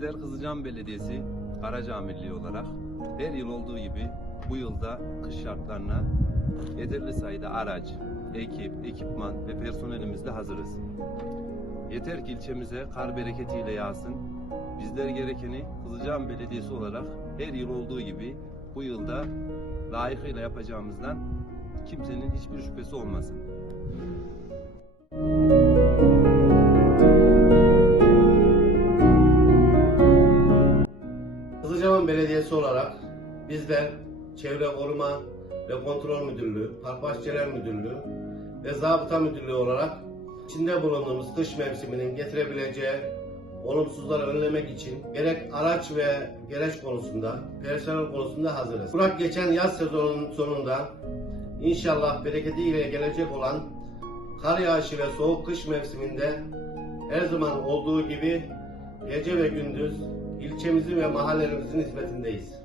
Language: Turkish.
Bizler Kızılcam Belediyesi Karaca Amirliği olarak her yıl olduğu gibi bu yılda kış şartlarına yeterli sayıda araç, ekip, ekipman ve personelimizle hazırız. Yeter ki ilçemize kar bereketiyle yağsın. Bizler gerekeni Kızılcam Belediyesi olarak her yıl olduğu gibi bu yılda layıkıyla yapacağımızdan kimsenin hiçbir şüphesi olmasın. Belediyesi olarak bizler Çevre Koruma ve Kontrol Müdürlüğü, Park Bahçeler Müdürlüğü ve Zabıta Müdürlüğü olarak içinde bulunduğumuz kış mevsiminin getirebileceği olumsuzları önlemek için gerek araç ve gereç konusunda, personel konusunda hazırız. Burak geçen yaz sezonunun sonunda inşallah bereketiyle gelecek olan kar yağışı ve soğuk kış mevsiminde her zaman olduğu gibi gece ve gündüz ilçemizin ve mahallemizin hizmetindeyiz.